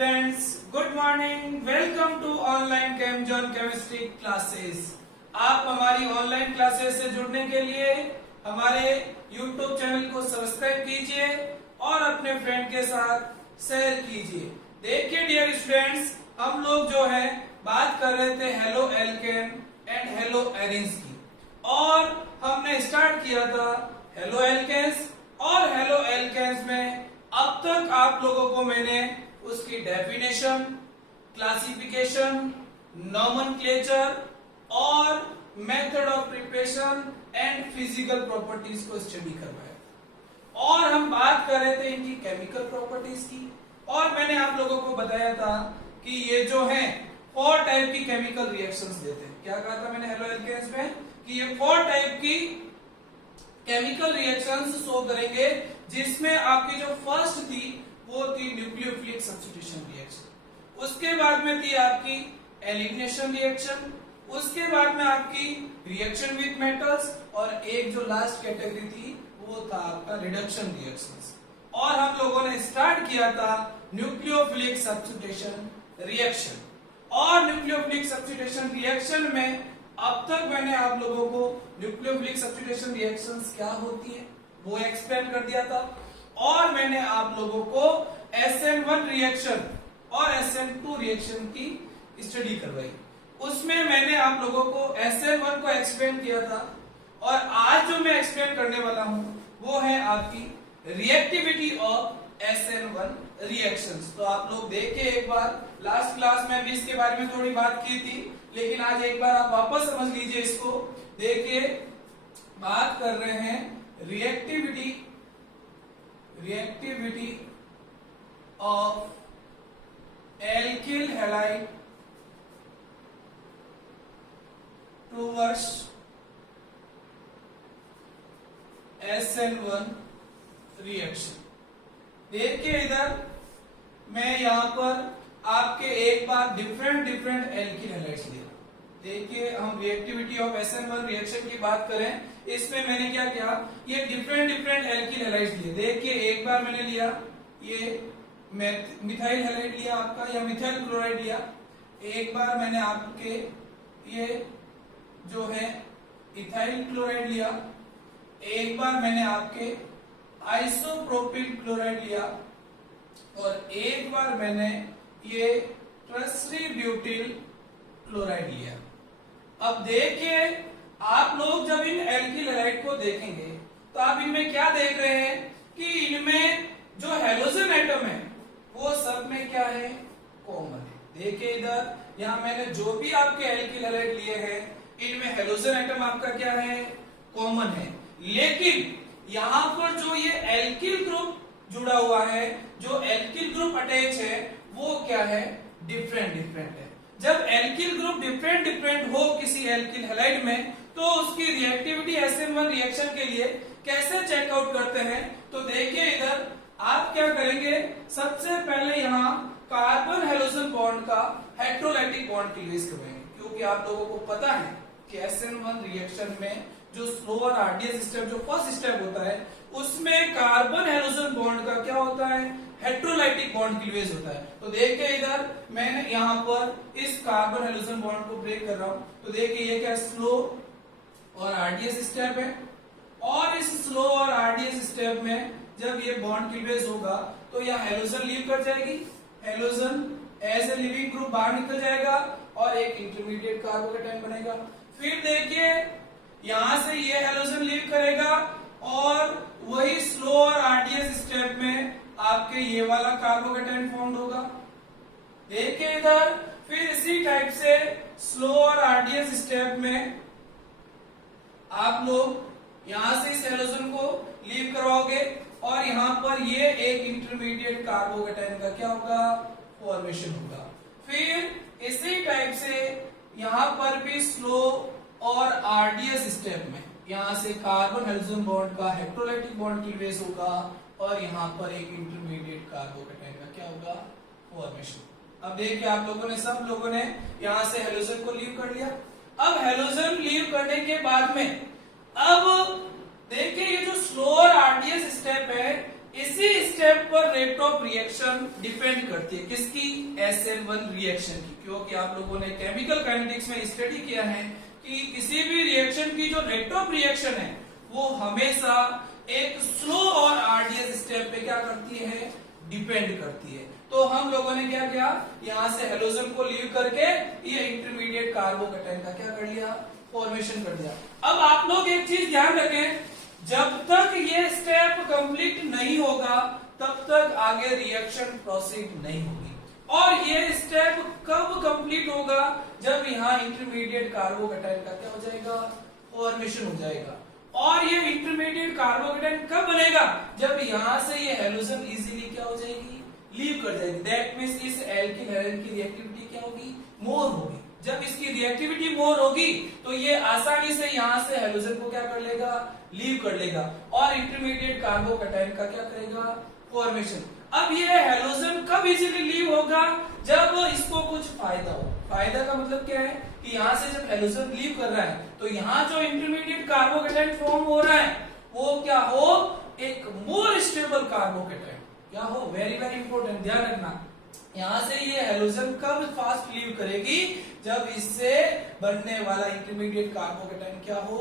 Students, good morning. Welcome to online Chemzone chemistry classes. आप हमारी online classes से जुड़ने के लिए हमारे यूट्यूब चैनल को सब्सक्राइब कीजिए और अपने फ्रेंड के साथ शेयर कीजिए। देखिए डियर स्टूडेंट्स, हम लोग जो है बात कर रहे थे halo alkane and hello arenes की, और हमने स्टार्ट किया था हेलो एल्केन्स, और हेलो एल्केन्स में अब तक आप लोगों को मैंने उसकी डेफिनेशन, क्लासिफिकेशन, नोमेनक्लेचर और method of preparation and physical properties को स्टडी करवाया, और हम बात कर रहे थे इनकी केमिकल प्रॉपर्टीज की। और मैंने आप लोगों को बताया था कि ये जो है 4 टाइप की केमिकल रिएक्शंस देते हैं। क्या कहा था मैंने हेलो एल्केन्स में कि ये 4 टाइप की केमिकल रिएक्शंस शो करेंगे, जिसमें आपकी जो फर्स्ट थी वो थी न्यूक्लियोफिलिक सब्स्टिट्यूशन रिएक्शन, उसके बाद में थी आपकी एलिमिनेशन रिएक्शन, उसके बाद में आपकी रिएक्शन विद मेटल्स, और एक जो लास्ट कैटेगरी थी वो था आपका रिडक्शन रिएक्शंस। और हम लोगों ने स्टार्ट किया था न्यूक्लियोफिलिक सब्स्टिट्यूशन रिएक्शन। और न्यूक्लियोफिलिक सब्स्टिट्यूशन रिएक्शन में अब तक मैंने आप लोगों को न्यूक्लियोफिलिक सब्स्टिट्यूशन रिएक्शंस क्या होती है वो एक्सप्लेन कर दिया था, और मैंने आप लोगों को SN1 रिएक्शन और SN2 रिएक्शन की स्टडी करवाई। उसमें मैंने आप लोगों को SN1 को एक्सप्लेन किया था, और आज जो मैं एक्सप्लेन करने वाला हूं वो है आपकी रिएक्टिविटी ऑफ SN1 रिएक्शंस। तो आप लोग देखिए, एक बार लास्ट क्लास में भी इसके बारे में थोड़ी बात की थी, लेकिन आज एक बार आप वापस समझ लीजिए इसको। देखिए, बात कर रहे हैं reactivity of alkyl halide towards SN1 reaction. देखिए इधर मैं यहां पर आपके एक बार डिफरेंट एल्किल हैलाइड्स लिया। देखिए, हम रिएक्टिविटी ऑफ SN1 रिएक्शन की बात करें, इसमें मैंने क्या किया, ये डिफरेंट एल्किल हैलाइड्स लिए। देखिए, एक बार मैंने लिया ये मिथाइल हैलाइड लिया आपका, या मिथाइल क्लोराइड लिया। एक बार मैंने आपके ये जो है इथाइल क्लोराइड लिया। एक बार मैंने आपके आइसोप्रोपिल क्लोराइड लिया, और एक बार मैंने ये ट्रसरी ब्यूटिल क्लोराइड लिया। अब देखिए, आप लोग जब इन एल्किल हैलाइड को देखेंगे तो आप इनमें क्या देख रहे हैं कि इनमें जो हैलोजन एटम है वो सब में क्या है, कॉमन है। देखिए इधर, यहां मैंने जो भी आपके एल्किल हैलाइड लिए हैं इनमें हैलोजन एटम आपका क्या है, कॉमन है। लेकिन यहां पर जो ये एल्किल ग्रुप जुड़ा हुआ है, जो एल्किल ग्रुप अटैच है, वो क्या है, डिफरेंट है। जब एल्किल ग्रुप डिफरेंट हो किसी एल्किल हैलाइड में, तो उसकी रिएक्टिविटी SN1 रिएक्शन के लिए कैसे चेकआउट करते हैं। तो देखिए इधर आप क्या करेंगे, सबसे पहले यहाँ कार्बन हेलोजन बॉन्ड का हेटेरोलाइटिक बॉन्ड क्लीवेज करवाएंगे, क्योंकि आप लोगों को पता है कि SN1 रिएक्शन में जो स्लो और आरडीएस स्टेप, जो फर्स्ट स्टेप होता है, उसमें कार्बन हेलोजन बॉन्ड का क्या होता है, हेटेरोलाइटिक बॉन्ड क्लीवेज होता है। तो देखिए इधर मैंने यहाँ पर इस कार्बन हेलोजन बॉन्ड को ब्रेक कर रहा हूं। तो देखिए ये क्या स्लो और आरडीएस स्टेप है, और इस स्लो और आरडीएस स्टेप में जब ये बॉन्ड क्लीवेज होगा तो यहाँ हेलोजन लीव कर जाएगी, halogen as a leaving group बाहर निकल जाएगा, और एक इंटरमीडिएट कार्बोकेटाइन बनेगा। फिर देखिए यहां से ये हेलोजन लीव करेगा, और वही स्लो और आरडीएस स्टेप में आपके ये वाला कार्बोकेटाइन फॉर्म होगा। देखिए इधर, फिर इसी टाइप से स्लो और आरडीएस स्टेप में आप लोग यहां से इस हेलोजन को लीव करवाओगे, और यहां पर ये एक इंटरमीडिएट कार्बोकेटाइन का क्या होगा, फॉर्मेशन होगा। फिर इसी टाइप से यहां पर भी स्लो और आरडीएस स्टेप में यहां से कार्बन हेलोजन बॉन्ड का हेटेरोलाइटिक बॉन्ड क्लीवेज होगा, और यहां पर एक इंटरमीडिएट कार्बोकेटाइन का क्या होगा, फॉर्मेशन। अब देखिए, आप लोगों ने, सब लोगों ने यहां से हेलोजन को लीव कर लिया। अब हेलोजन लीव करने के बाद में अब देखिए ये जो स्लो और आरडीएस स्टेप है, इसी स्टेप पर rate of reaction reaction depend करती है किसकी, SN1 रिएक्शन की, क्योंकि आप लोगों ने केमिकल काइनेटिक्स में स्टडी किया है कि किसी भी रिएक्शन की जो रेट ऑफ रिएक्शन है वो हमेशा एक स्लो और आर्डियस स्टेप पे क्या करती है, डिपेंड करती है। तो हम लोगों ने क्या किया, यहां से हेलोजन को लीव करके ये इंटरमीडिएट कार्बोकैटायन का क्या कर लिया, फॉर्मेशन कर दिया। अब आप लोग एक चीज ध्यान रखें, जब तक ये स्टेप कंप्लीट नहीं होगा तब तक आगे रिएक्शन प्रोसीड नहीं होगी। और ये स्टेप कब कंप्लीट होगा, जब यहाँ इंटरमीडिएट कार्बोकैटायन का क्या हो जाएगा, फॉर्मेशन हो जाएगा। और ये इंटरमीडिएट कार्बोकैटायन कब बनेगा, जब यहां से ये हेलोजन इजीली क्या हो जाएगी, लीव कर जाएगी। दैट मींस इस एल्किल हेलाइड की रिएक्टिविटी क्या होगी, मोर होगी। जब इसकी रिएक्टिविटी मोर होगी तो ये आसानी से यहां से हेलोजन को क्या कर लेगा, लीव कर लेगा और इंटरमीडिएट कार्बोकैटायन का क्या करेगा, फॉर्मेशन। अब ये हेलोजन कब इजीली लीव होगा, जब इसको कुछ फायदा हो। फायदा का मतलब क्या है कि यहां से जब हेलोजन लीव कर रहा है तो यहां जो इंटरमीडिएट कार्बोकैटायन फॉर्म हो रहा है वो क्या हो, एक मोर स्टेबल कार्बोकैटायन क्या हो, वेरी वेरी इंपॉर्टेंट, ध्यान रखना। यहां से ये हेलोजन कब फास्ट लीव करेगी, जब इससे बनने वाला इंटरमीडिएट कार्बोकैटायन क्या हो,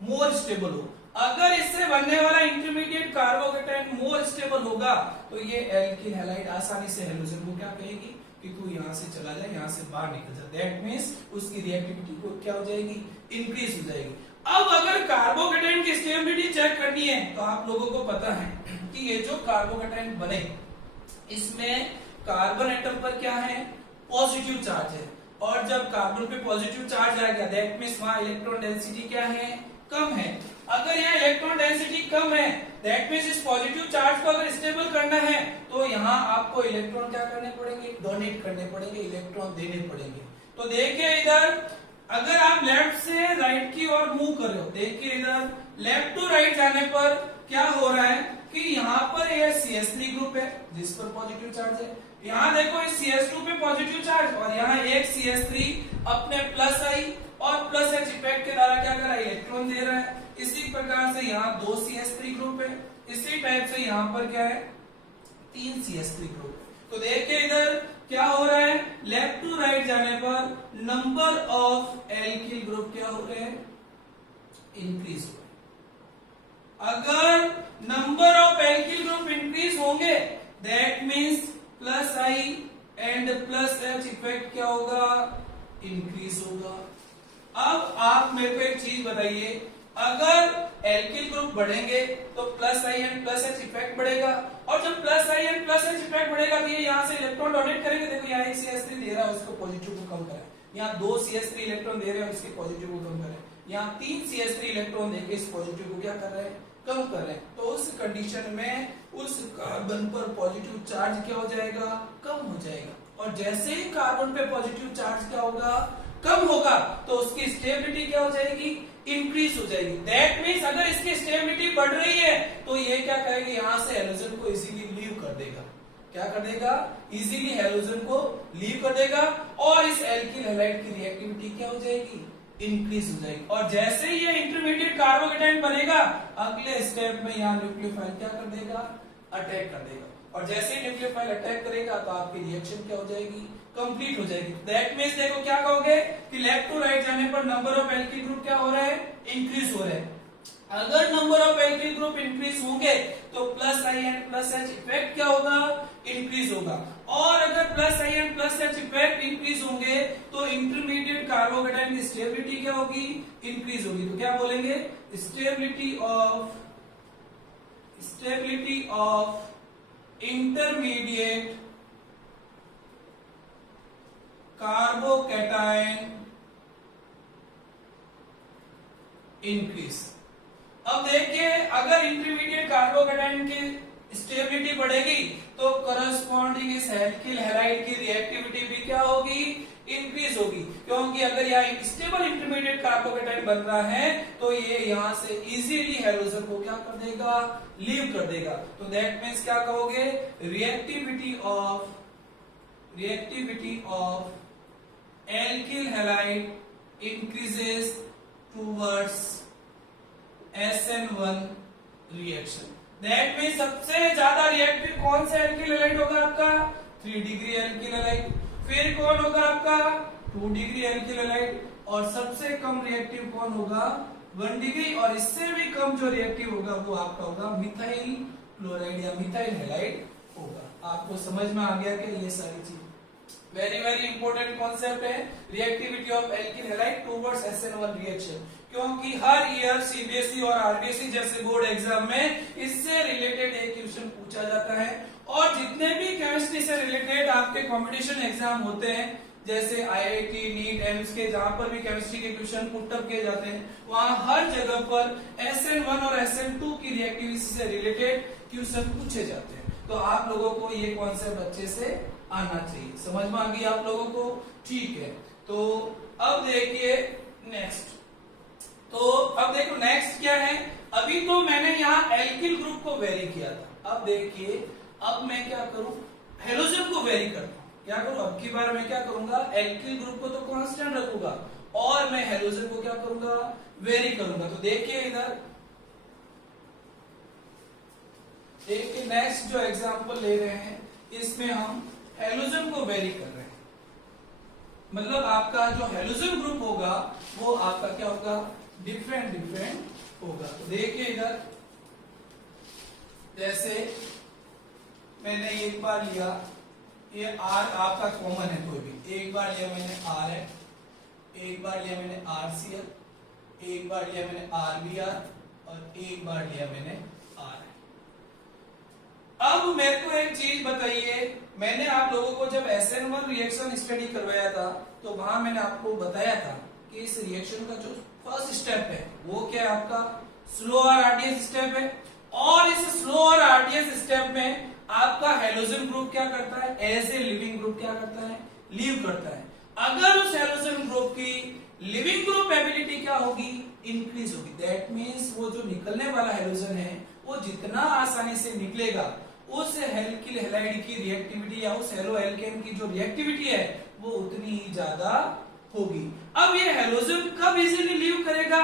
मोर स्टेबल हो। अगर इससे बनने वाला इंटरमीडिएट कार्बोकैटायन मोर स्टेबल होगा तो ये एल्किल हैलाइड आसानी से हेलोजन को क्या कहेगी कि तू यहां से चला जा, यहां से बाहर निकल जा। दैट मींस उसकी रिएक्टिविटी को क्या हो जाएगी, इंक्रीज हो जाएगी। अब अगर कार्बोकैटायन की स्टेबिलिटी चेक करनी है तो आप लोगों को पता है कि ये जो कार्बोकैटायन बने इसमें कार्बन एटम पर क्या है, पॉजिटिव चार्ज है। और जब कार्बन पे पॉजिटिव चार्ज आएगा दैट मींस वहां इलेक्ट्रॉन डेंसिटी क्या है, कम है। अगर यहाँ इलेक्ट्रॉन डेंसिटी कम है दैट मींस इस पॉजिटिव चार्ज को अगर स्टेबल करना है तो यहाँ आपको इलेक्ट्रॉन क्या करने पड़ेंगे, डोनेट करने पड़ेंगे, इलेक्ट्रॉन देने पड़ेंगे। तो देखिए इधर अगर आप लेफ्ट से राइट की ओर मूव कर रहे हो, देखिए इधर लेफ्ट टू राइट जाने पर क्या हो रहा है कि यहाँ पर ये CH3 ग्रुप है जिस पर पॉजिटिव चार्ज है। यहाँ देखो इस CH2 पे पॉजिटिव चार्ज और यहाँ एक CH3 अपने प्लस आई और प्लस H इफेक्ट के द्वारा क्या कर रहा है, इलेक्ट्रॉन दे रहा है। इसी प्रकार से यहाँ 2 CH3 ग्रुप है, इसी टाइप से यहाँ पर क्या है, 3 CH3 ग्रुप है। तो देखिए इधर क्या हो रहा है, लेफ्ट टू राइट जाने पर नंबर ऑफ एल्किल ग्रुप क्या हो रहे हैं, इंक्रीज हो रहे हैं। अगर number of alkyl group increase होंगे that means plus I and plus H effect क्या होगा, इंक्रीज होगा। अब आप मेरे को एक चीज बताइए, अगर एल्किल ग्रुप बढ़ेंगे तो plus I and plus H effect बढ़ेगा और जब plus I and plus H effect बढ़ेगा तो ये यहाँ से इलेक्ट्रॉन डोनेट करेंगे। देखो यहाँ एक CH3 दे रहा है उसको पॉजिटिव को कम करें, यहाँ 2 CH3 इलेक्ट्रॉन दे रहे हैं उसके पॉजिटिव को कम करें, यहाँ 3 CH3 इलेक्ट्रॉन देके इस पॉजिटिव को क्या कर रहे हैं, कम कर रहे हैं। तो उस कंडीशन में उस कार्बन पर पॉजिटिव चार्ज क्या हो जाएगा, कम हो जाएगा। और जैसे ही कार्बन पे पॉजिटिव चार्ज क्या होगा, कम होगा तो उसकी स्टेबिलिटी क्या हो जाएगी, इंक्रीज हो जाएगी। दैट मींस अगर इसकी स्टेबिलिटी बढ़ रही है तो ये क्या करेगी, यहां से हेलोजन को इजीली लीव कर देगा। क्या कर देगा, इजीली हेलोजन को लीव कर देगा और इस एल्किल हैलाइड की रिएक्टिविटी क्या हो जाएगी, इंक्रीज हो जाएगी। और जैसे ही ये इंटरमीडिएट कार्बोकैटायन बनेगा अगले स्टेप में यहाँ न्यूक्लियोफाइल क्या कर देगा, अटैक कर देगा। और जैसे ही न्यूक्लियोफाइल अटैक करेगा तो आपकी रिएक्शन क्या हो जाएगी, कंप्लीट हो जाएगी। दैट मींस देखो क्या कहोगे कि लेफ्ट टू राइट जाने पर नंबर ऑफ एल्किल ग्रुप क्या हो रहा है, इंक्रीज हो रहा है। अगर number of alkyl group increase होंगे तो plus I and plus H effect क्या होगा, इंक्रीज होगा। और अगर plus I and plus H effect increase होंगे तो इंटरमीडिएट कार्बोकैटायन की स्टेबिलिटी क्या होगी, इंक्रीज होगी। तो क्या बोलेंगे, stability of intermediate carbocation increase. अब देखिए अगर इंटरमीडिएट कार्बोकैटायन की स्टेबिलिटी बढ़ेगी तो करस्पॉन्डिंग इस एल्किल हैलाइड की रिएक्टिविटी भी क्या होगी, इंक्रीज होगी। क्योंकि अगर यहाँ स्टेबल इंटरमीडिएट कार्बोकैटायन बन रहा है तो ये यहां से इजीली हेलोजन को क्या कर देगा, लीव कर देगा। तो दैट मींस क्या कहोगे, reactivity of alkyl halide increases towards SN1 reaction. That mean सबसे ज्यादा रिएक्टिव कौन सा एल्किल हैलाइड होगा आपका 3 डिग्री एल्किल हैलाइड, फिर कौन होगा आपका 2 डिग्री एल्किल हैलाइड, और सबसे कम रिएक्टिव कौन होगा 1 डिग्री, और इससे भी कम जो रिएक्टिव होगा वो आपका होगा मिथाइल क्लोराइड या मिथाइल हैलाइड होगा। आपको समझ में आ गया कि ये सारी चीज वेरी वेरी इंपॉर्टेंट कॉन्सेप्ट है reactivity of alkyl halide towards SN1 reaction, क्योंकि हर ईयर सीबीएसई और आरबीएसई जैसे बोर्ड एग्जाम में इससे रिलेटेड एक क्वेश्चन पूछा जाता है। और जितने भी केमिस्ट्री से रिलेटेड आपके कंपटीशन एग्जाम होते हैं जैसे आईआईटी नीट एम्स के जहां पर भी केमिस्ट्री के क्वेश्चन पुट अप किए जाते हैं वहां हर जगह पर SN1 और SN2 की रिएक्टिविटी से रिलेटेड क्वेश्चन पूछे जाते हैं। तो आप लोगों को ये कॉन्सेप्ट अच्छे से आना चाहिए। समझ में आ गई आप लोगों को? ठीक है, तो अब देखिए नेक्स्ट। तो अब देखो नेक्स्ट क्या है। अभी तो मैंने यहाँ एल्किल ग्रुप को वेरी किया था। अब देखिए अब मैं क्या करूं, हेलोजन को वेरी करता हूं। क्या करूं अब की बार मैं क्या करूंगा, एल्किल ग्रुप को तो कांस्टेंट रखूंगा और मैं हेलोजन को क्या करूंगा वेरी करूंगा। तो देखिए इधर देखिए नेक्स्ट जो एग्जांपल ले रहे हैं इसमें हम हेलोजन को वेरी कर रहे हैं, मतलब आपका जो हेलोजन ग्रुप होगा वो आपका क्या होगा डिफरेंट डिफरेंट होगा। तो देखिए इधर जैसे मैंने एक बार लिया ये R आपका कॉमन है कोई भी, एक बार लिया मैंने RN, एक बार लिया मैंने RCl, एक बार लिया मैंने RBr और एक बार लिया मैंने RN। अब मेरे को एक चीज बताइए, मैंने आप लोगों को जब SN1 रिएक्शन स्टडी करवाया था तो वहां मैंने आपको बताया था कि इस रिएक्शन का जो फर्स्ट स्टेप है वो क्या है आपका स्लो और आरडीएस स्टेप है, और इस स्लो और आरडीएस स्टेप में आपका हेलोजन ग्रुप क्या करता है एज ए लिविंग ग्रुप क्या करता है लीव करता है। अगर उस हेलोजन ग्रुप की लिविंग ग्रुप एबिलिटी क्या होगी इंक्रीज होगी, दैट मींस वो जो निकलने वाला हेलोजन है वो जितना आसानी से निकलेगा उस एल्किल हैलाइड की रिएक्टिविटी या उस हेलो एल्केन की जो रिएक्टिविटी है वो उतनी ही ज्यादा होगी। अब ये हेलोजन कब इजीली लीव करेगा,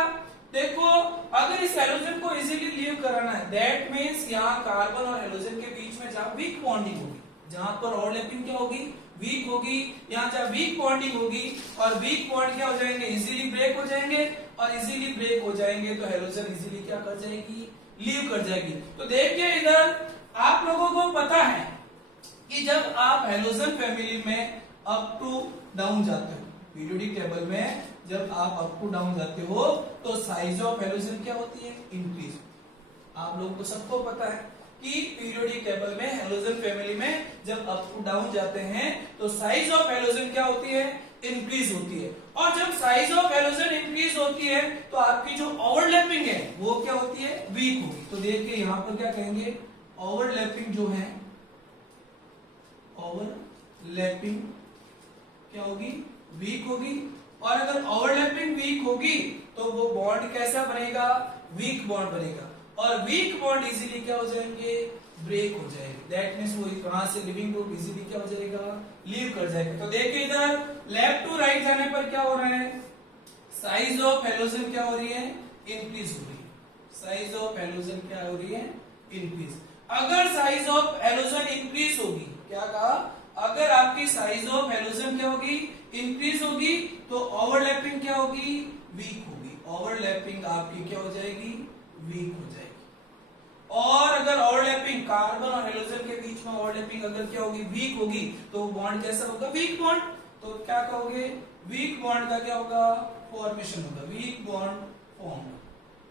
देखो अगर इस हेलोजन को इजीली लीव कराना है दैट मींस यहाँ कार्बन और हेलोजन के बीच में जहां वीक बॉन्डिंग होगी, जहां पर ओवरलैपिंग क्या होगी वीक होगी, यहाँ जहां वीक बॉन्डिंग होगी और वीक बॉन्ड क्या हो जाएंगे इजीली ब्रेक हो जाएंगे, और इजीली ब्रेक हो जाएंगे तो हेलोजन इजीली क्या कर जाएगी लीव कर जाएगी। तो देखिए इधर आप लोगों को पता है कि जब आप हेलोजन फैमिली में अप टू डाउन जाते हो पीरियोडिक टेबल में, जब आप अप टू डाउन जाते हो तो साइज ऑफ हेलोजन क्या होती है इंक्रीज। आप लोगों को सबको पता है कि पीरियोडिक टेबल में हेलोजन फैमिली में जब अप टू डाउन जाते हैं तो साइज ऑफ हेलोजन क्या होती है इंक्रीज होती है, और जब साइज ऑफ हेलोजन इंक्रीज होती है तो आपकी जो ओवरलैपिंग है वो क्या होती है वीक होगी। तो देखिए यहां पर क्या कहेंगे ओवरलैपिंग जो है ओवरलैपिंग क्या होगी वीक होगी, और अगर ओवरलैपिंग वीक होगी तो वो बॉन्ड कैसा बनेगा वीक बॉन्ड बनेगा, और वीक बॉन्ड इजीली क्या हो जाएंगे ब्रेक हो जाएंगे, दैट मींस वो वहां से लिविंग ग्रुप इजीली क्या हो जाएगा लीव कर जाएगा। तो देखिए इधर लेफ्ट टू राइट जाने पर क्या हो रहा है साइज ऑफ हेलोजन क्या हो रही है इंक्रीज हो रही है, साइज ऑफ हेलोजन क्या हो रही है इंक्रीज। अगर साइज ऑफ हेलोजन इंक्रीज होगी, क्या कहा अगर आपकी साइज ऑफ हेलोजन क्या होगी इंक्रीज होगी तो ओवरलैपिंग क्या होगी वीक होगी, ओवरलैपिंग आपकी क्या हो जाएगी वीक हो जाएगी। और अगर ओवरलैपिंग कार्बन और हेलोजन के बीच में ओवरलैपिंग अगर क्या होगी वीक होगी तो बॉन्ड कैसा होगा वीक बॉन्ड, तो क्या कहोगे वीक बॉन्ड का क्या होगा फॉर्मेशन होगा वीक बॉन्ड फॉर्म,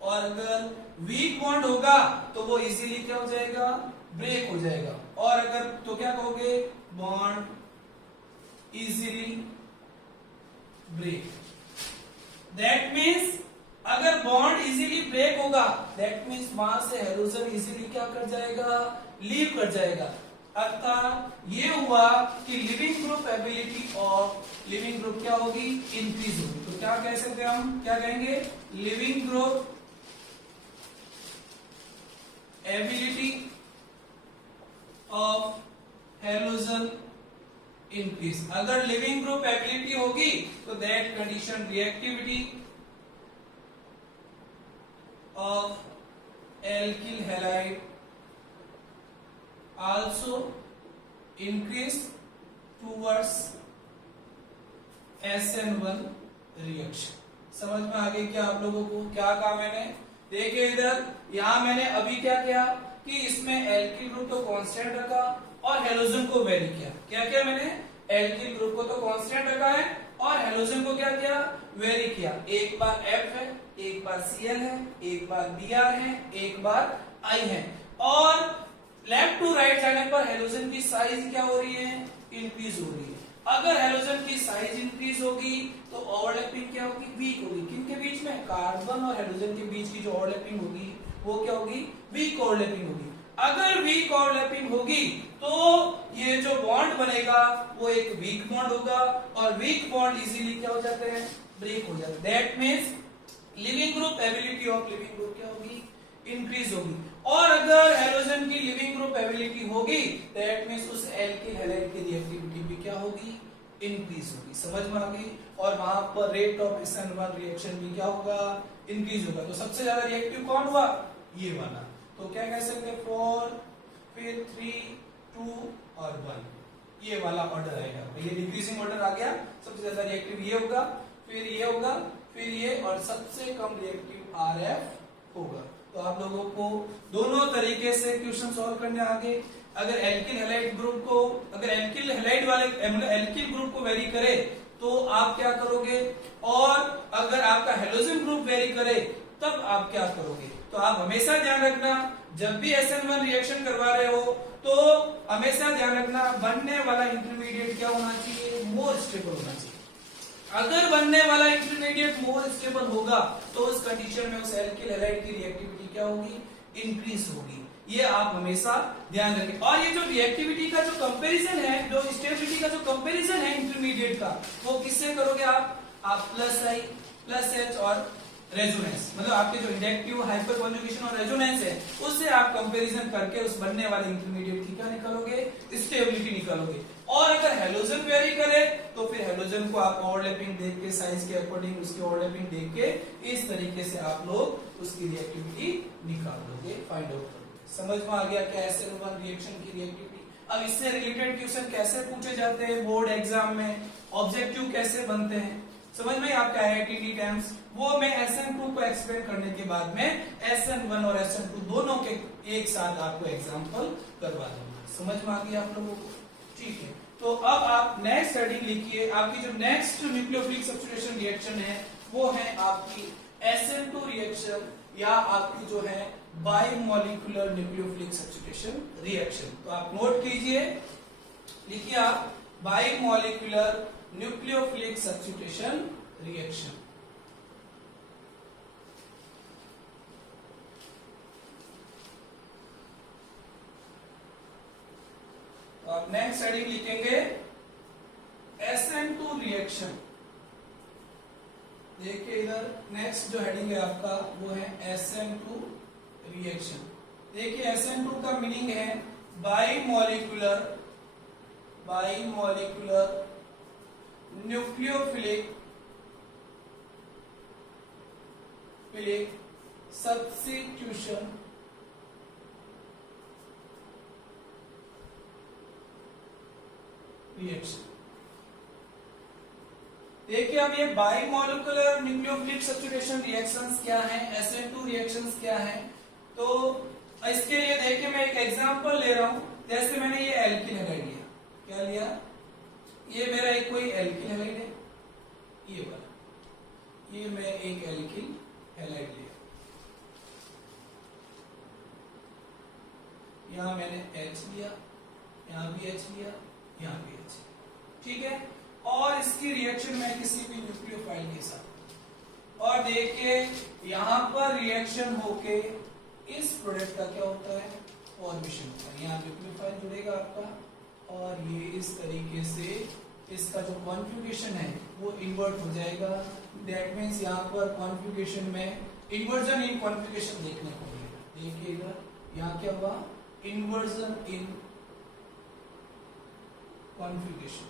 और अगर वीक बॉन्ड होगा तो वो इजीली क्या हो जाएगा ब्रेक हो जाएगा, और अगर तो क्या कहोगे bond easily break, that means अगर बॉन्ड इजीली ब्रेक होगा दैट मींस वहां से हेलोजन इजीली क्या कर जाएगा लीव कर जाएगा। अर्थात ये हुआ कि leaving group ability of living group क्या होगी इंक्रीज होगी। तो क्या कह सकते हैं हम क्या कहेंगे leaving group ability of halogen increase. अगर लिविंग ग्रुप एबिलिटी होगी तो that condition reactivity of alkyl halide also increase towards SN1 reaction. समझ में आ गई क्या आप लोगों को? क्या कहा मैंने? देखिए इधर, यहां मैंने अभी क्या किया कि इसमें एल्किल ग्रुप तो कांस्टेंट रखा और हेलोजन को वेरी किया। क्या किया मैंने? एल्किल ग्रुप को तो कांस्टेंट रखा है और हेलोजन को क्या किया? वेरी किया। एक बार F है, एक बार Cl है, एक बार Br है, एक बार I है, और लेफ्ट टू राइट जाने पर हेलोजन की साइज क्या हो रही है? इंक्रीज हो रही है। अगर हेलोजन की साइज इंक्रीज होगी तो ओवरलैपिंग क्या होगी? वीक होगी। किनके बीच में? कार्बन और हेलोजन के बीच की जो ओवरलैपिंग होगी वो क्या होगी? वीक ओवरलैपिंग होगी। अगर वीक ओवरलैपिंग होगी तो ये जो बॉन्ड बनेगा वो एक वीक बॉन्ड होगा और वीक बॉन्ड इजीली क्या हो जाते हैं? ब्रेक हो जाते हैं। That means leaving group ability of living group क्या होगी? इंक्रीज होगी। और अगर हेलोजन की लिविंग ग्रुप एबिलिटी होगी दैट मींस उस एल्किल हैलाइड की रिएक्टिविटी भी क्या होगी? इंक्रीज होगी। समझ में आ गई? और वहां पर रेट ऑफ SN1 रिएक्शन भी क्या होगा? इंक्रीज होगा। तो सबसे ज्यादा रिएक्टिव कौन हुआ? ये वाला। तो क्या कह सकते हैं? 4, फिर 3, 2 और 1, ये वाला ऑर्डर आएगा। ये डिक्रीजिंग ऑर्डर आ गया। सबसे ज्यादा रिएक्टिव ये होगा, फिर ये होगा, फिर ये, और सबसे कम रिएक्टिव RF होगा। तो आप लोगों को दोनों तरीके से क्वेश्चन सॉल्व करने आगे। अगर एल्किल हैलाइड ग्रुप को, अगर एल्किल हैलाइड वाले एल्किल ग्रुप को वेरी करे तो आप क्या करोगे, और अगर आपका हेलोजन ग्रुप वेरी करे तब आप क्या करोगे? तो आप हमेशा ध्यान रखना, जब भी SN1 रिएक्शन करवा रहे हो तो हमेशा ध्यान रखना बनने वाला इंटरमीडिएट क्या होना चाहिए? मोर स्टेबल होना चाहिए। अगर बनने वाला इंटरमीडिएट मोर स्टेबल होगा तो उस कंडीशन में उस एल्किल हैलाइड की रिएक्टिविटी क्या होगी? इंक्रीज होगी। ये आप हमेशा ध्यान रखें। और ये जो रिएक्टिविटी का जो कंपैरिजन है, जो स्टेबिलिटी का जो कंपैरिजन है इंटरमीडिएट का, वो किससे करोगे आप प्लस I प्लस H और रेजोनेंस, मतलब आपके जो इंडक्टिव हाइपर कॉन्जुगेशन और रेजोनेंस है उससे आप कंपैरिजन करके उस बनने वाले इंटरमीडिएट की क्या निकालोगे? स्टेबिलिटी निकालोगे। और अगर हेलोजन वेरी करे तो फिर हेलोजन को आप ओवरलैपिंग देख के, साइज के अकॉर्डिंग उसकी ओवरलैपिंग देख के इस तरीके से आप लोग उसकी रिएक्टिविटी निकाल लोगे, फाइंड आउट करोगे। समझ में आ गया क्या SN1 रिएक्शन की रिएक्टिविटी? अब इससे रिलेटेड क्वेश्चन कैसे पूछे जाते हैं बोर्ड एग्जाम में, ऑब्जेक्टिव कैसे बनते हैं, समझ में आपका IIT टर्म्स, वो मैं SN2 को एक्सप्लेन करने के बाद में SN1 और SN2 दोनों के एक साथ आपको एग्जांपल करवा दूंगा। समझ में आ गया आप लोगों को? ठीक है। तो अब आप नेक्स्ट हेडिंग लिखिए। आपकी जो नेक्स्ट न्यूक्लियोफिलिक सब्स्टिट्यूशन रिएक्शन है वो है आपकी SN2 रिएक्शन, या आपकी जो है बाइमोलिकुलर न्यूक्लियोफिलिक सब्स्टिट्यूशन रिएक्शन। तो आप नोट कीजिए, लिखिए आप बाइमोलिकुलर न्यूक्लियोफिलिक सब्स्टिट्यूशन रिएक्शन। तो आप नेक्स्ट हेडिंग लिखेंगे SN2 रिएक्शन। देखिए इधर नेक्स्ट जो हेडिंग है आपका वो है SN2 रिएक्शन। देखिए SN2 का मीनिंग है बाइमोलिकुलर न्यूक्लियोफिलिक सब्स्टिट्यूशन रिएक्शन। देखिए अब ये बाइमोलिकुलर न्यूक्लियोफिलिक सब्स्टिट्यूशन रिएक्शंस क्या हैं, SN2 रिएक्शंस क्या हैं, तो इसके लिए देखिए मैं एक एग्जांपल ले रहा हूं। जैसे मैंने ये एल्किल हैलाइड लिया, क्या लिया? ये मेरा एक कोई एल्किल हैलाइड है, ये वाला, ये मैं एक एल्किल हैलाइड लिया, यहां मैंने H लिया, यहां भी H लिया, यहां भी H, ठीक है। और इसकी रिएक्शन में किसी भी न्यूक्लियोफाइल के साथ, और देखिए यहां पर रिएक्शन होके इस प्रोडक्ट का क्या होता है? फॉर्मेशन होता है। यहाँ न्यूक्लियोफाइल जुड़ेगा आपका और ये इस तरीके से इसका जो कॉन्फ़िगरेशन है वो इन्वर्ट हो जाएगा। दैट मीन्स यहाँ पर कॉन्फ़िगरेशन में इन्वर्जन इन कॉन्फ़िगरेशन देखने को मिलेगा। देखिएगा यहाँ क्या हुआ? इन्वर्जन इन कॉन्फ़िगरेशन,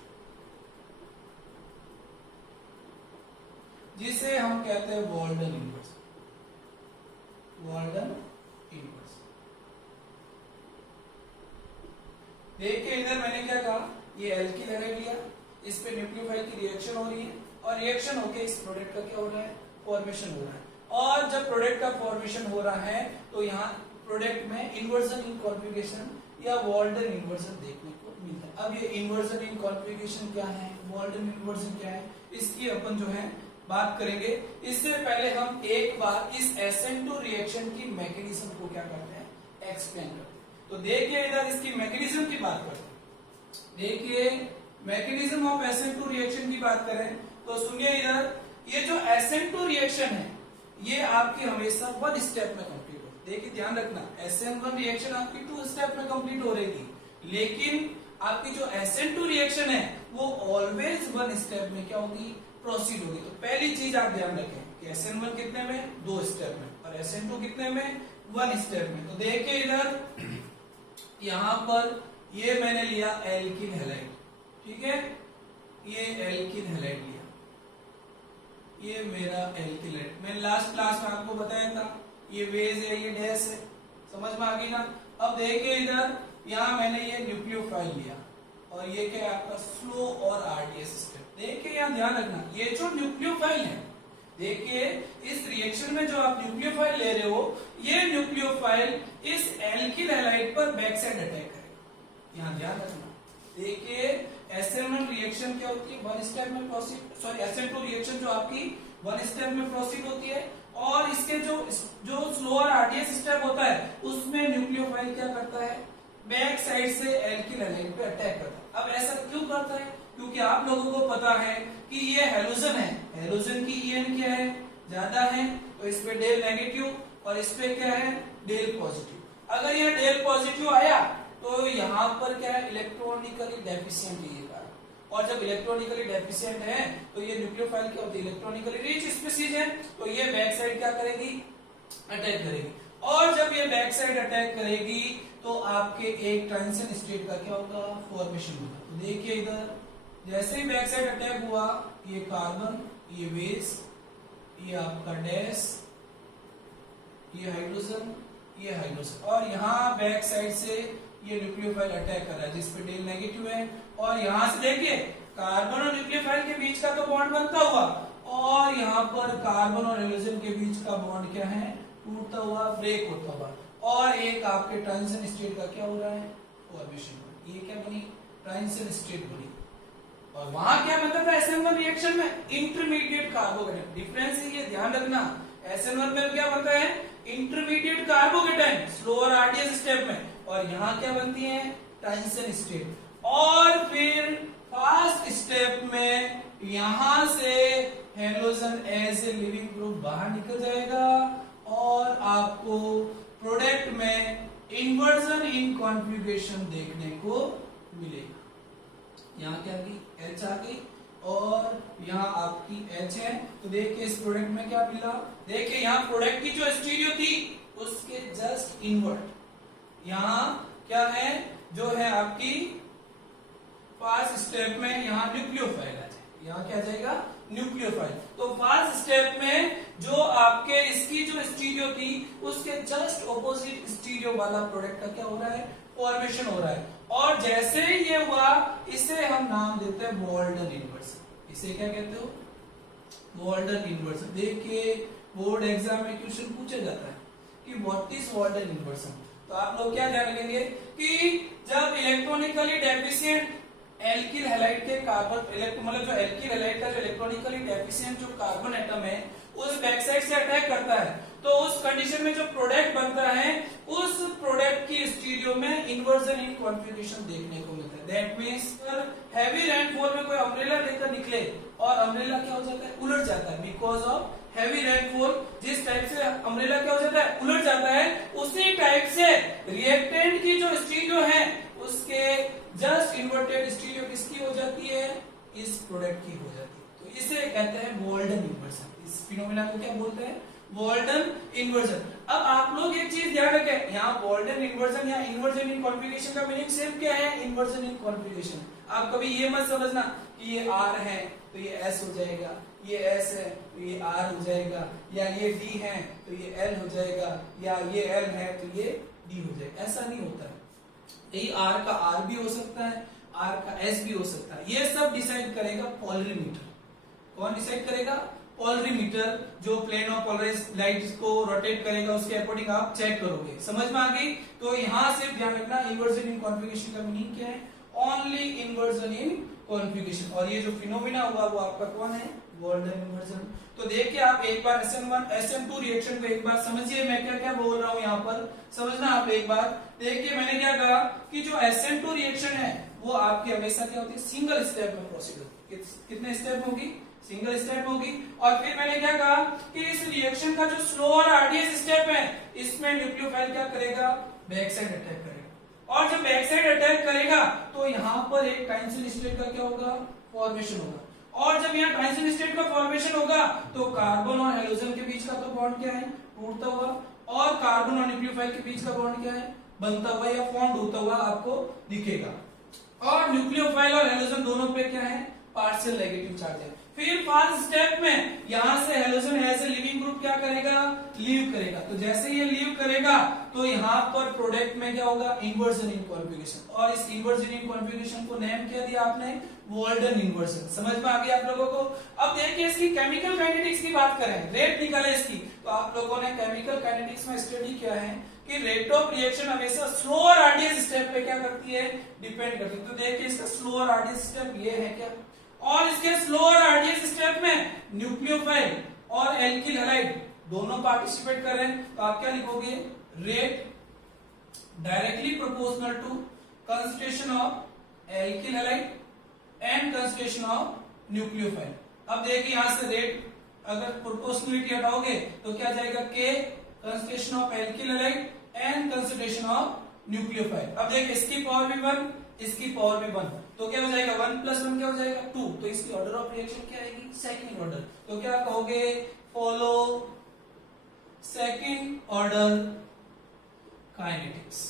जिसे हम कहते हैं वॉल्डन इन्वर्स। वॉल्डन इन्वर्स देखिए इधर मैंने क्या कहा, ये एल्किल हैलाइड लिया, इस पे न्यूक्लियोफाइल की रिएक्शन हो रही है और रिएक्शन होके इस प्रोडक्ट का क्या हो रहा है, फॉर्मेशन हो रहा है। और जब प्रोडक्ट का फॉर्मेशन हो रहा है तो यहाँ प्रोडक्ट में इन्वर्जन इन कॉन्फ़िगरेशन या वॉल्डन इन्वर्जन देखने को मिलता है। अब ये इन्वर्जन इन कॉन्फ़िगरेशन क्या है, वॉल्डन इन्वर्जन क्या है, इसकी अपन जो है बात करेंगे। इससे पहले हम एक बार इस SN2 रिएक्शन की मैकेनिज्म को क्या करते हैं, एक्सप्लेन करते हैं। तो देखिए इधर इसकी मैकेनिज्म की बात करते हैं। देखिए मैकेनिज्म ऑफ SN2 रिएक्शन की बात करें तो सुनिए इधर, ये जो SN2 रिएक्शन है ये आपकी हमेशा वन स्टेप में कंप्लीट होती है। देखिए ध्यान रखना, SN1 रिएक्शन आपकी 2 स्टेप में कंप्लीट हो रही थी, लेकिन आपकी जो SN2 रिएक्शन है वो ऑलवेज वन स्टेप में क्या होगी, प्रोसीड होगी। तो पहली चीज आप ध्यान रखें कि SN1 कितने में, 2 स्टेप में, और SN2 कितने में, 1 स्टेप में। तो देखिए इधर यहां पर ये मैंने लिया एल्किन हैलाइड, ठीक है, ये एल्किन हैलाइड लिया, ये मेरा एल्किन हैलाइड। मैंने लास्ट क्लास में आपको बताया था ये वेज है, ये डैश है, समझ में आ गई ना। अब देखिए इधर यहाँ मैंने ये न्यूक्लियोफाइल लिया और ये क्या है आपका स्लो और आरडीएस स्टेप। देखिए यहाँ ध्यान रखना, ये जो न्यूक्लियोफाइल है, देखिए इस रिएक्शन में जो आप न्यूक्लियोफाइल ले रहे हो, ये न्यूक्लियोफाइल इस एल्किल हैलाइड पर बैक साइड अटैक करेगा। यहाँ ध्यान रखना, देखिए SN1 रिएक्शन क्या होती है, वन स्टेप में प्रोसीड, सॉरी SN2 रिएक्शन जो आपकी वन स्टेप में प्रोसीड होती है, और इसके जो स्लोअर आरडीएस स्टेप होता है उसमें न्यूक्लियोफाइल क्या करता है, बैक साइड से एल्किल हैलाइड पे अटैक करता है। अब ऐसा क्यों करता है, क्योंकि आप लोगों को पता है कि ये हैलोजन है, हैलोजन की EN क्या है, ज्यादा है, तो इस पे डेल नेगेटिव और इस पे क्या है, डेल पॉजिटिव। अगर ये डेल पॉजिटिव आया तो यहाँ पर क्या है, इलेक्ट्रॉनिकली डेफिशिएंट है ये कारबन, और जब इलेक्ट्रॉनिकली डेफिशिएंट है तो ये न्यूक्लियोफाइल क्या होती है, इलेक्ट्रॉनिकली रिच स्पीशीज है, तो ये बैक साइड क्या करेगी, अटैक करेगी। और जब ये बैक साइड अटैक करेगी तो आपके एक ट्रांजिशन स्टेट का क्या होगा, फॉर्मेशन होगा। तो देखिए इधर जैसे ही बैक साइड अटैक हुआ, ये कार्बन, ये बेस, ये आपका डैश, ये हाइड्रोजन, ये हाइड्रोजन, और यहाँ बैक साइड से ये न्यूक्लियोफाइल अटैक कर रहा है जिसपे डेल नेगेटिव है, और यहाँ से देखिए कार्बन और न्यूक्लियोफाइल के बीच का तो बॉन्ड बनता हुआ, और यहाँ पर कार्बन और हाइड्रोजन के बीच का बॉन्ड क्या है, टूटता हुआ, ब्रेक होता हुआ, और एक आपके ट्रांजिशन स्टेट का क्या हो रहा है, फॉर्मेशन। ये क्या बनी, ट्रांजिशन स्टेट बनी। और वहां क्या बनता था SN1 रिएक्शन में, इंटरमीडिएट कार्बोकेटाइन। डिफरेंस ये ध्यान रखना, SN1 में क्या बनता है, intermediate carbocation slower RDS step में, और यहाँ क्या बनती है, ट्रांजिशन स्टेट। और फिर फर्स्ट स्टेप में यहां से halogen as a leaving group बाहर निकल जाएगा और आपको प्रोडक्ट में इन्वर्जन इन कॉन्फ़िगरेशन देखने को मिलेगा। यहाँ क्या आ गई, H आ गई, और यहाँ आपकी H है। तो देखिए इस प्रोडक्ट में क्या मिला, देखिए यहाँ प्रोडक्ट की जो स्टीरियो थी उसके जस्ट इनवर्ट यहाँ क्या है, जो है आपकी फर्स्ट स्टेप में यहाँ न्यूक्लियोफाइल आ जाएगा, यहाँ क्या आ जाएगा, न्यूक्लियोफाइल। तो फर्स्ट स्टेप में जो आपके इसकी जो स्टीरियो थी उसके जस्ट ऑपोजिट स्टीरियो वाला प्रोडक्ट का क्या हो रहा है, फॉर्मेशन हो रहा है। और जैसे ही ये हुआ इसे हम नाम देते हैं वॉल्डन इन्वर्जन। इसे क्या कहते हो, वॉल्डन इन्वर्जन। देखिए बोर्ड एग्जाम में क्वेश्चन पूछा जाता है कि व्हाट इज वॉल्डन इन्वर्जन। तो आप लोग क्या ध्यान रखेंगे कि जब इलेक्ट्रॉनिकली डेफिशिएंट एल्किल हैलाइड के कार्बन मतलब जो एल्किल हैलाइड का जो इलेक्ट्रॉनिकली डेफिशिएंट जो कार्बन एटम है उस बैक साइड से अटैक करता है, तो उस कंडीशन में जो प्रोडक्ट बनता है उस प्रोडक्ट की स्टीरियो में इन्वर्जन इन कॉन्फ़िगरेशन देखने को मिलता है। दैट मींस हैवी रेनफॉल में कोई अम्ब्रेला लेकर निकले और अम्ब्रेला क्या हो जाता है, उलट जाता है, बिकॉज ऑफ हैवी रेनफॉल। जिस टाइप से अम्ब्रेला क्या हो जाता है, उलट जाता है, उसी टाइप से रिएक्टेंट की जो स्टीरियो है उसके जस्ट इन्वर्टेड स्टीरियो किसकी हो जाती है, इस प्रोडक्ट की हो जाती है। तो इसे कहते हैं वॉल्डन इन्वर्जन। इस फिनोमेना को क्या बोलते हैं, वॉल्डन इन्वर्जन। अब आप लोग एक चीज ध्यान रखें, यहाँ वॉल्डन इन्वर्जन या इन्वर्जन इन कॉन्फ़िगरेशन का मीनिंग सेम क्या है, इन्वर्जन इन कॉन्फ़िगरेशन। आप कभी ये मत समझना कि ये R है तो ये S हो जाएगा, ये S है तो ये R हो जाएगा, या ये D है तो ये L हो जाएगा, या ये L है तो ये D हो जाएगा। ऐसा नहीं होता है। यही आर का आर भी हो सकता है, आर का एस भी हो सकता है। ये सब डिसाइड करेगा पोलरीमीटर। कौन डिसाइड करेगा? पोलरीमीटर, जो प्लेन ऑफ पोलराइज लाइट को रोटेट करेगा उसके अकॉर्डिंग आप चेक करोगे। समझ में आ गई? तो यहां से ध्यान रखना, इन्वर्जन इन कॉन्फ़िगरेशन का मीनिंग क्या है? Only inversion in configuration. और ये जो फिनोमिना हुआ वो आपका कौन है? Golden inversion. तो देखिए आप एक बार SN1 SN2 रिएक्शन को एक बार समझिए, मैं क्या क्या बोल रहा हूं यहाँ पर, समझना आप एक बार। देखिए मैंने क्या कहा कि जो SN2 रिएक्शन है वो आपकी हमेशा क्या होती है? सिंगल स्टेप में प्रोसीड होती है। कितने स्टेप होगी? सिंगल स्टेप होगी। और फिर मैंने क्या कहा कि इस रिएक्शन का जो स्लो और आरडीएस स्टेप है इसमें न्यूक्लियोफाइल क्या करेगा? बैक साइड अटैक करेगा। और जब बैक साइड अटैक करेगा तो यहाँ पर एक ट्रांजिशन स्टेट का क्या होगा? फॉर्मेशन होगा। और जब यहाँ ट्रांजिशन स्टेट का फॉर्मेशन होगा तो कार्बन और हेलोजन के बीच का तो बॉन्ड क्या है? टूटता हुआ। और कार्बन और न्यूक्लियोफाइल के बीच का बॉन्ड क्या है? बनता हुआ या फॉर्म होता हुआ आपको दिखेगा। और न्यूक्लियोफाइल और हेलोजन दोनों पे क्या है? पार्शियल नेगेटिव चार्ज है। फिर फर्स्ट स्टेप में यहां से halogen as a leaving group क्या करेगा? लीव करेगा। तो जैसे ये लीव करेगा तो यहाँ पर प्रोडक्ट में क्या होगा? Inversion in configuration. और इस इन्वर्जन इन कॉन्फ़िगरेशन को नेम क्या दिया आपने? Walden inversion. समझ में आ गई आप लोगों को? अब देखिए इसकी केमिकल काइनेटिक्स की बात करें, रेट निकाले इसकी, तो आप लोगों ने केमिकल काइनेटिक्स में स्टडी किया है कि रेट ऑफ रिएक्शन हमेशा स्लो और आरडीएस स्टेप पे क्या करती है? डिपेंड करती है। तो देखिए इसका स्लो और आरडीएस स्टेप ये है क्या? और इसके स्लो और आरडीएस स्टेप में न्यूक्लियोफाइल और एल्किल हैलाइड दोनों पार्टिसिपेट कर रहे हैं। तो आप क्या लिखोगे? Rate directly proportional to concentration of alkyl halide and concentration of nucleophile. अब देखिए यहां से रेट अगर प्रोपोर्शनलिटी हटाओगे तो क्या जाएगा? के concentration of alkyl halide and concentration of nucleophile. अब देखिए इसकी पावर भी 1, इसकी पावर भी 1, तो क्या हो जाएगा? 1 + 1 क्या हो जाएगा? 2। तो इसकी ऑर्डर ऑफ रिएक्शन क्या आएगी? Second order. तो क्या कहोगे? Follow second order kinetics.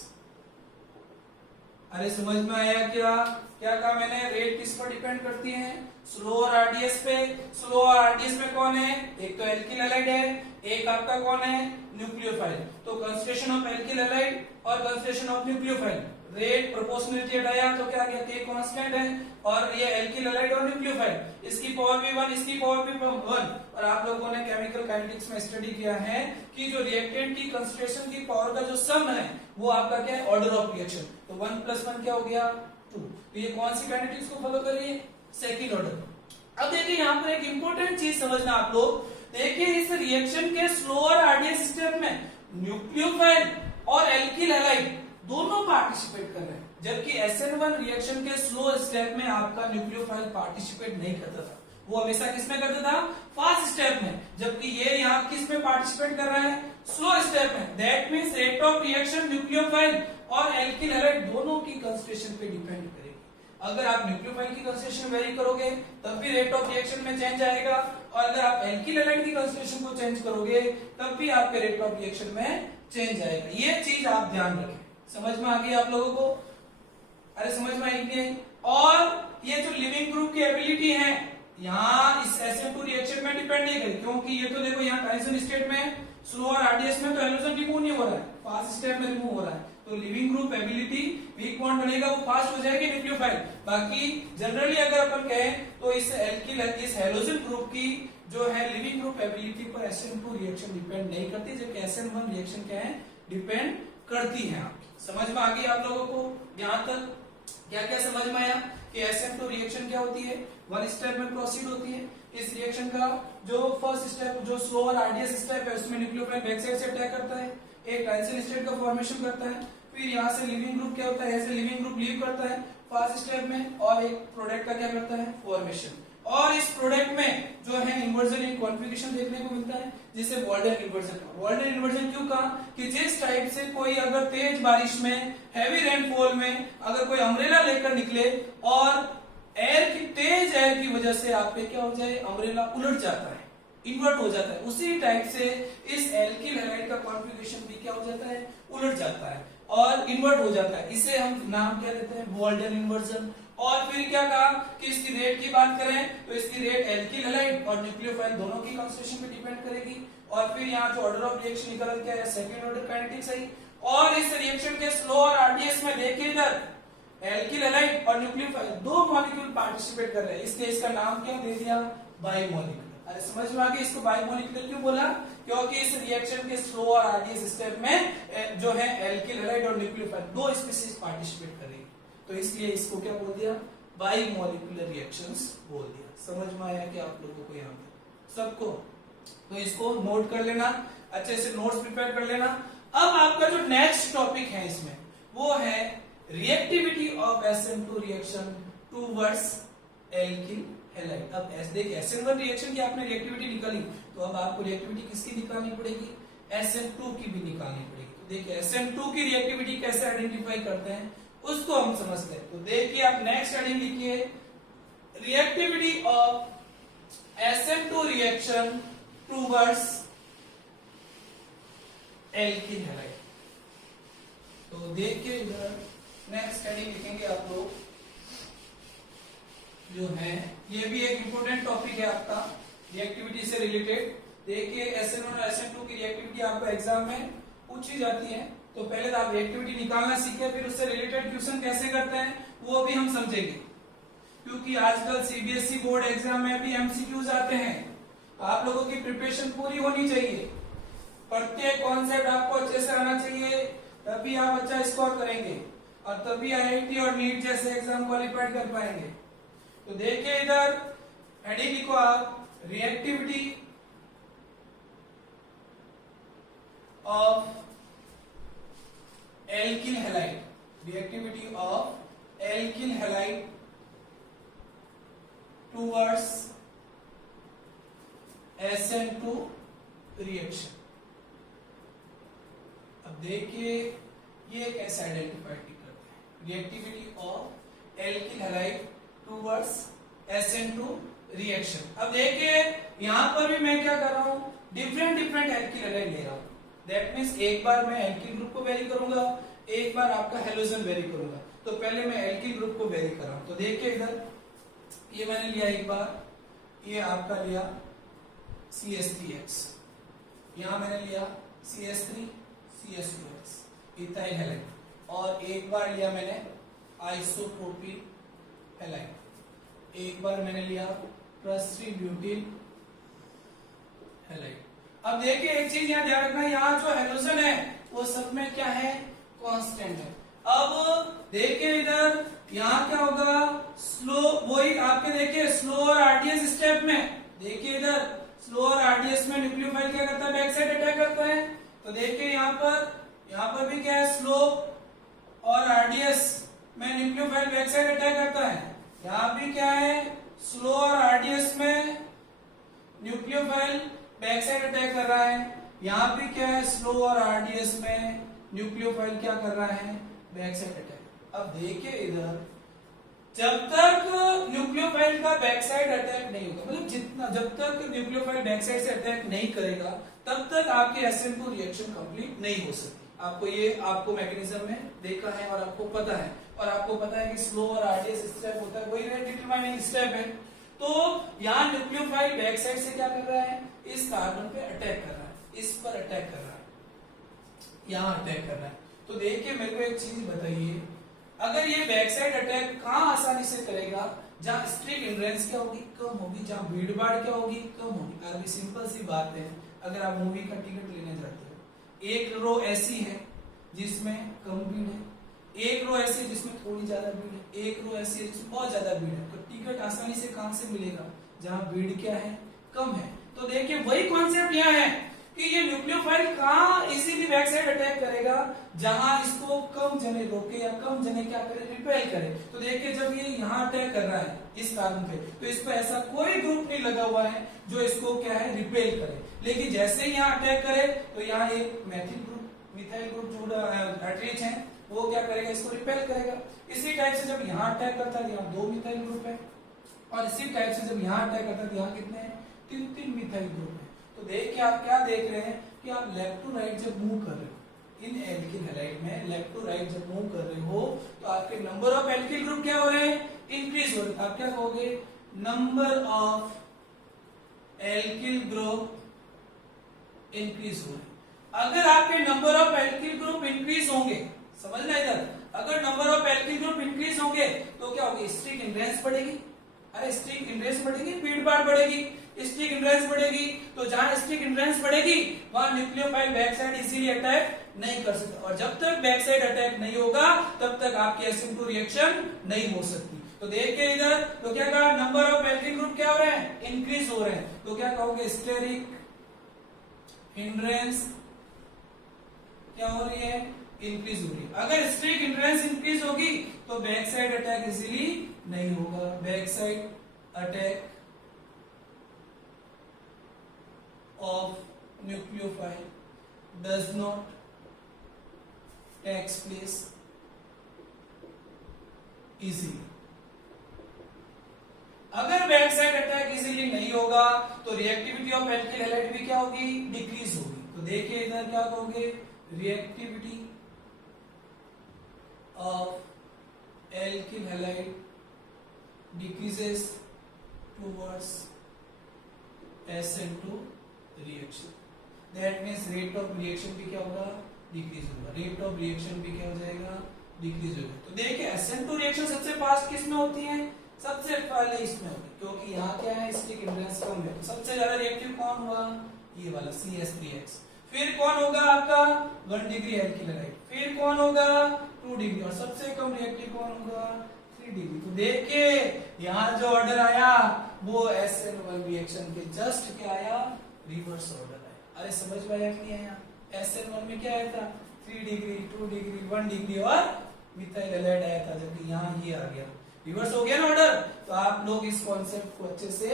अरे समझ में आया क्या? क्या कहा मैंने? रेट किस पर डिपेंड करती है? स्लो और आरडीएस पे। स्लो और आरडीएस में कौन है? एक तो एल्किल हैलाइड है, एक आपका कौन है? न्यूक्लियोफाइल। तो कंसंट्रेशन ऑफ एल्किल हैलाइड और concentration of nucleophile, rate proportionality हटाया तो क्या गया? के कांस्टेंट है। और ये एल्किल हैलाइड और न्यूक्लियोफाइल, इसकी पावर भी 1, इसकी पावर भी 1। और आप लोगों ने केमिकल काइनेटिक्स में स्टडी किया है कि जो रिएक्टेंट की कंसंट्रेशन की पावर का जो सम है वो आपका क्या है? Order of reaction. तो 1 + 1 क्या हो गया? 2। तो ये कौन सी काइनेटिक्स को फॉलो कर रही है? Second order. अब देखिए यहाँ पर एक इंपॉर्टेंट चीज समझना आप लोग। देखिए इस रिएक्शन के स्लो और आरडीएस स्टेप में न्यूक्लियोफाइल और एल्किल हैलाइड दोनों पार्टिसिपेट कर रहे हैं, जबकि SN1 रिएक्शन के स्लो स्टेप में आपका न्यूक्लियोफाइल पार्टिसिपेट नहीं करता था। वो हमेशा किस में करता था? फास्ट स्टेप में। जबकि ये यहाँ किस में पार्टिसिपेट कर रहा है? स्लो स्टेप में। That means rate of reaction nucleophile और एल्किल हैलाइड दोनों की कंसंट्रेशन पे डिपेंड करेगी। अगर आप न्यूक्लियोफाइल की कंसंट्रेशन वेरी करोगे तब भी रेट ऑफ रिएक्शन में चेंज आएगा, और अगर आप एल्किल हैलाइड की कंसंट्रेशन को चेंज करोगे तब भी आपके रेट ऑफ रिएक्शन में चेंज आएगा। ये चीज आप ध्यान रखें। समझ में आ गई आप लोगों को? अरे समझ में आई नहीं? और ये जो लिविंग ग्रुप की एबिलिटी है यहाँ इस SN2 रिएक्शन में डिपेंड नहीं करेगी, क्योंकि ये तो देखो यहाँ ट्रांजिशन स्टेट में स्लो और आरडीएस में तो हेलोजन रिमूव नहीं हो रहा है, फास्ट स्टेप में रिमूव हो रहा है। तो leaving group ability, weak bond बनेगा वो फास्ट हो जाएगी न्यूक्लियोफाइल। बाकी जनरली अगर अपन कहें तो इस एल्किल इस हेलोजन ग्रुप की जो है लिविंग ग्रुप एबिलिटी पर SN2 रिएक्शन डिपेंड नहीं करती, जबकि SN1 रिएक्शन क्या है? डिपेंड करती है। समझ में आ गई आप लोगों को? यहाँ तक क्या क्या समझ में आया कि SN2 रिएक्शन क्या होती है? 1 स्टेप में प्रोसीड होती है। इस रिएक्शन का जो फर्स्ट स्टेप जो स्लो और आरडीएस स्टेप है उसमें न्यूक्लियोफाइल बैक साइड से अटैक करता है, एक ट्रांजिशन स्टेट का फॉर्मेशन करता है, फिर यहाँ से लिविंग ग्रुप क्या होता है? ऐसे लिविंग ग्रुप लीव करता है फर्स्ट स्टेप में, और एक प्रोडक्ट का क्या करता है? फॉर्मेशन। और इस प्रोडक्ट में जो है इन्वर्जन इन कॉन्फ़िगरेशन देखने को मिलता है, जिसे वॉल्डन इन्वर्जन। वॉल्डन इन्वर्जन क्यों कहा? कि जिस टाइप से कोई अगर तेज बारिश में, हैवी रेनफॉल में अगर कोई अम्ब्रेला लेकर निकले और एयर की तेज एयर की वजह से आप पे क्या हो जाए? अम्ब्रेला उलट जाता है, इन्वर्ट हो जाता है। उसी टाइप से इस एल्किल हैलाइड का कॉन्फ़िगरेशन भी क्या हो जाता है? उलट जाता है और इन्वर्ट हो जाता है। इसे हम नाम क्या देते हैं? Walden inversion. और फिर क्या कहा कि इसकी रेट की बात करें तो इसकी रेट एल्किल हैलाइड और न्यूक्लियोफाइल दोनों की कंसंट्रेशन पे डिपेंड करेगी। और फिर यहाँ जो ऑर्डर ऑफ रिएक्शन निकल के आया सेकंड ऑर्डर काइनेटिक्स आई। और इस रिएक्शन के स्लो और आरडीएस में देखिए इधर एल्किल हैलाइड और न्यूक्लियोफाइल दो मॉलिक्यूल पार्टिसिपेट कर रहे हैं, इसलिए इसका नाम क्या दे दिया, बाइमॉलिक्यूलर। अरे समझ में आ गया इसको बाइमॉलिक्यूलर क्यों बोला, क्योंकि इस रिएक्शन के स्लो और आरडीएस स्टेप में जो है एल्किल हैलाइड और न्यूक्लियोफाइल दो स्पीशीज पार्टिसिपेट करेंगे, तो इसलिए इसको क्या बोल दिया, बाइमॉलिक्यूलर रिएक्शंस बोल दिया। समझ में आया कि आप लोगों को यहाँ पे सबको, तो इसको नोट कर लेना, अच्छे से नोट्स प्रिपेयर कर लेना। अब आपका जो नेक्स्ट टॉपिक है इसमें वो है reactivity of SN2 reaction towards alkyl halide. अब देख SN1 रिएक्शन की आपने रिएक्टिविटी निकाली, तो अब आपको रिएक्टिविटी किसकी निकालनी पड़ेगी, SN2 की भी निकालनी पड़ेगी। तो देखिए SN2 की रिएक्टिविटी कैसे आइडेंटिफाई करते हैं उसको हम समझते हैं। तो देखिए आप नेक्स्ट हेडिंग लिखिए, reactivity of SN2 reaction towards alkyl halide. तो देखिए इधर नेक्स्ट हेडिंग लिखेंगे आप लोग, जो है ये भी एक इंपॉर्टेंट टॉपिक है आपका रिएक्टिविटी से रिलेटेड। देखिए SN1 और SN2 की रिएक्टिविटी आपको एग्जाम में पूछी जाती है, तो पहले तो आप रिएक्टिविटी निकालना सीखे, फिर उससे रिलेटेड क्वेश्चन कैसे करते हैं वो भी हम समझेंगे, क्योंकि आजकल CBSE बोर्ड एग्जाम में भी MCQs आते हैं। आप लोगों की प्रिपरेशन पूरी होनी चाहिए, प्रत्येक कॉन्सेप्ट आपको अच्छे से आना चाहिए, तभी आप अच्छा स्कोर करेंगे और तभी IIT और नीट जैसे एग्जाम क्वालिफाइड कर पाएंगे। तो देखिए इधर हेडिंग लिखो आप, reactivity of alkyl halide, reactivity of alkyl halide towards SN2 reaction. अब देखिए ये कैसे आइडेंटिफाई करते हैं, reactivity of alkyl halide towards SN2 reaction. अब देखिए यहां पर भी मैं क्या कर रहा हूं, डिफरेंट एल्किल हैलाइड ले रहा हूं। दैट मींस एक बार मैं एल्किल ग्रुप को वेरी करूंगा, एक बार आपका हैलोजन वेरी करूंगा। तो पहले मैं एल्किल ग्रुप को वेरी कर रहा हूं। तो देखिए इधर ये मैंने लिया एक बार, ये आपका लिया CH3X, यहां मैंने लिया CH3 CH2X इथाइल हैलाइड, और एक बार लिया मैंने आइसोप्रोपिल हैलाइड, एक बार मैंने लिया ट्राइब्यूटिल हैलाइड। अब देखिए एक चीज यहाँ ध्यान रखना, यहाँ जो हैलोजन है वो सब में क्या है, कांस्टेंट है। अब देखिए इधर यहाँ क्या होगा, स्लो, वही आपके देखिए स्लो और आरडीएस स्टेप में, देखिए इधर स्लो और आरडीएस में न्यूक्लियोफाइल क्या करता है, बैक साइड अटैक करता है। तो देखिए यहाँ पर भी क्या है, स्लो और आरडीएस में न्यूक्लियोफाइल बैक साइड अटैक करता है। यहाँ भी क्या है, स्लो और आरडीएस में न्यूक्लियोफाइल बैक साइड अटैक कर रहा है। यहाँ भी क्या है, स्लो और आरडीएस में न्यूक्लियोफाइल क्या कर रहा है, बैक साइड अटैक। अब देखिए इधर जब तक न्यूक्लियोफाइल का बैक साइड अटैक नहीं होगा, मतलब जब तक न्यूक्लियोफाइल बैक साइड से अटैक नहीं करेगा तब तक आपकी SN2 रिएक्शन कंप्लीट नहीं हो सकती। आपको मैकेनिज्म में देखा है और आपको पता है, और आपको पता है कि स्लो और आरडीएस स्टेप होता है, वही रेट डिटरमाइनिंग स्टेप है। तो यहाँ न्यूक्लियोफाइल बैक साइड से क्या कर रहा है, इस कार्बन पे अटैक कर रहा है, इस पर अटैक कर रहा है, यहाँ अटैक कर रहा है। तो देखिए मेरे को एक चीज बताइए, अगर ये बैक साइड अटैक कहाँ आसानी से करेगा, जहाँ स्ट्रिक हिंड्रेंस क्या होगी, कम होगी, जहाँ भीड़ भाड़ क्या होगी, कम होगी। अभी सिंपल सी बात है, अगर आप मूवी का टिकट लेने जाते हो, एक रो ऐसी है जिसमें कम भीड़ है, एक रो ऐसी है जिसमें थोड़ी ज्यादा भीड़ है, एक रो ऐसी है जिसमें बहुत ज्यादा भीड़ है। तो टिकट आसानी से कहां से मिलेगा, जहां भीड़ क्या है, कम है। तो देखिए वही कॉन्सेप्ट यहाँ है कि ये न्यूक्लियोफाइल कहाँ इजीली बैक साइड अटैक करेगा, जहां इसको कम जने रोके या कम जने क्या करे, रिपेल करे। तो देखिए जब ये यहाँ अटैक कर रहा है इस कार्बन पे, तो इस पर ऐसा कोई ग्रुप नहीं लगा हुआ है जो इसको क्या है, रिपेल करे। लेकिन जैसे ही यहाँ अटैक करे तो यहाँ एक मैथिल ग्रुप, मिथाइल ग्रुप जो एट्रिच है वो क्या करेगा, इसको रिपेल करेगा। इसी टाइप से जब यहाँ अटैक करता है, यहाँ 2 मिथाइल ग्रुप है, और इसी टाइप से जब यहाँ अटैक करता है, यहाँ कितने हैं, 3 मिथाइल ग्रुप है। तो देखिए आप क्या देख रहे हैं कि आप लेफ्ट टू राइट जब मूव कर रहे हो इन एल्किल हैलाइड में, लेफ्ट टू राइट जब मूव कर रहे हो तो आपके नंबर ऑफ एल्किल ग्रुप क्या हो रहे हैं, इंक्रीज हो रहे हैं। आप क्या कहोगे, number of alkyl group increase हो रहे हैं। अगर आपके number of alkyl group increase समझना इधर, अगर number of alkyl group increase होंगे तो क्या होगी, स्टिक हिंड्रेंस बढ़ेगी। अरे स्टिक हिंड्रेंस बढ़ेगी, फीड पार्ट बढ़ेगी, स्टिक हिंड्रेंस बढ़ेगी, तो जहां स्टिक हिंड्रेंस बढ़ेगी वहां nucleophile back side easily attack नहीं कर सकता, और जब तक बैक साइड अटैक नहीं होगा तब तक आपकी SN2 रिएक्शन नहीं हो सकती। तो देखिए इधर, तो क्या कहा, नंबर ऑफ एल्किल ग्रुप क्या हो रहे हैं, इंक्रीज हो रहे हैं, तो क्या कहोगे, स्टेरिक हिंड्रेंस क्या हो रही है, इंक्रीज हो रही है। अगर स्टिक हिंड्रेंस इंक्रीज होगी तो बैक साइड अटैक इजीली नहीं होगा, back side attack of nucleophile does not takes place easily। अगर बैक साइड अटैक इजीली नहीं होगा तो रिएक्टिविटी ऑफ एल्किल हैलाइड भी क्या होगी, डिक्रीज होगी। तो देखिए इधर क्या कहोगे, reactivity of alkyl halide decreases towards SN2 reaction, that means rate of reaction भी क्या होगा, डिक्रीज होगा, रेट ऑफ रिएक्शन भी क्या हो जाएगा, डिक्रीज होगा। तो देखिए SN2 रिएक्शन सबसे फास्ट किस में होती है, सबसे पहले इसमें होगी, क्योंकि यहाँ क्या है, स्टिक हिंड्रेंस कम है। सबसे ज्यादा रिएक्टिव कौन हुआ, ये वाला CH3X। फिर कौन होगा आपका 1 डिग्री एल्किल हैलाइड, फिर कौन होगा 2 डिग्री, और सबसे कम रिएक्टिव कौन होगा 3 डिग्री। तो देखिए यहाँ जो ऑर्डर आया वो SN1 रिएक्शन के जस्ट क्या आया, रिवर्स ऑर्डर आया। अरे समझ में आया कि नहीं आया, SN1 में क्या आया था, 3 डिग्री 2 डिग्री 1 डिग्री और मिथाइल हैलाइड आया था, जबकि यहाँ ये आ गया, रिवर्स हो गया ना ऑर्डर। तो आप लोग इस कॉन्सेप्ट को अच्छे से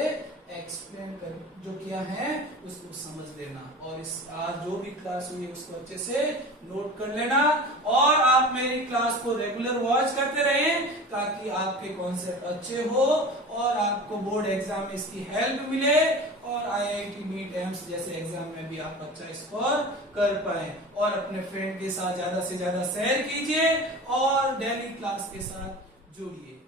एक्सप्लेन कर, जो किया है उसको समझ लेना, और इस आज जो भी क्लास हुई है उसको अच्छे से नोट कर लेना, और आप मेरी क्लास को रेगुलर वॉच करते रहें ताकि आपके कॉन्सेप्ट अच्छे हो और आपको बोर्ड एग्जाम में इसकी हेल्प मिले, और IIT नीट एम्स जैसे एग्जाम में भी आप अच्छा स्कोर कर पाए। और अपने फ्रेंड के साथ ज्यादा से ज्यादा शेयर कीजिए और डेली क्लास के साथ जुड़िए।